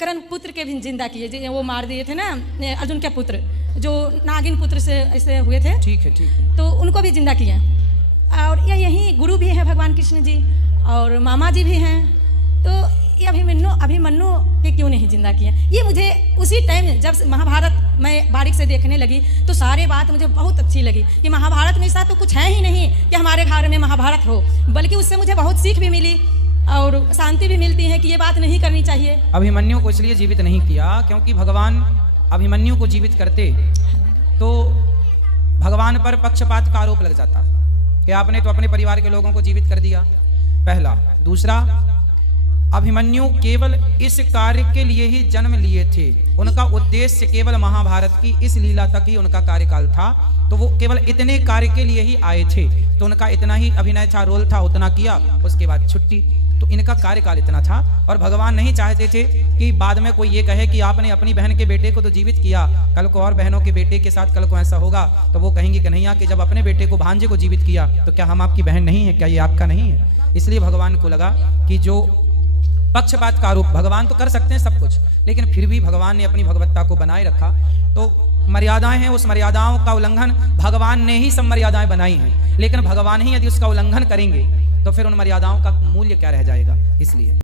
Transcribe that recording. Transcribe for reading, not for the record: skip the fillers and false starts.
करण पुत्र के भी जिंदा किए, वो मार दिए थे ना अर्जुन के पुत्र, जो नागिन पुत्र से ऐसे हुए थे। ठीक है। तो उनको भी जिंदा किया। और ये यही गुरु भी हैं भगवान कृष्ण जी, और मामा जी भी हैं। तो ये अभिमन्यु के क्यों नहीं जिंदा किया? ये मुझे उसी टाइम जब महाभारत मैं बारीक से देखने लगी तो सारे बात मुझे बहुत अच्छी लगी कि महाभारत में ऐसा तो कुछ है ही नहीं कि हमारे घर में महाभारत हो, बल्कि उससे मुझे बहुत सीख भी मिली और शांति भी मिलती है कि ये बात नहीं करनी चाहिए। अभिमन्यु को इसलिए जीवित नहीं किया क्योंकि भगवान अभिमन्यु को जीवित करते तो भगवान पर पक्षपात का आरोप लग जाता कि आपने तो अपने परिवार के लोगों को जीवित कर दिया, पहला। दूसरा, अभिमन्यु केवल इस कार्य के लिए ही जन्म लिए थे, उनका उद्देश्य केवल महाभारत की इस लीला तक ही उनका कार्यकाल था, तो वो केवल इतने कार्य के लिए ही आए थे, तो उनका इतना ही अभिनय था, रोल था, उतना किया, उसके बाद छुट्टी। तो इनका कार्यकाल इतना था। और भगवान नहीं चाहते थे कि बाद में कोई ये कहे कि आपने अपनी बहन के बेटे को तो जीवित किया, कल को और बहनों के बेटे के साथ कल को ऐसा होगा तो वो कहेंगे कन्हैया कि जब अपने बेटे को भांजे को जीवित किया तो क्या हम आपकी बहन नहीं है, क्या ये आपका नहीं है? इसलिए भगवान को लगा कि जो पक्षपात का आरोप, भगवान तो कर सकते हैं सब कुछ, लेकिन फिर भी भगवान ने अपनी भगवत्ता को बनाए रखा। तो मर्यादाएं हैं, उस मर्यादाओं का उल्लंघन भगवान ने ही सब मर्यादाएं बनाई हैं, लेकिन भगवान ही यदि उसका उल्लंघन करेंगे तो फिर उन मर्यादाओं का मूल्य क्या रह जाएगा? इसलिए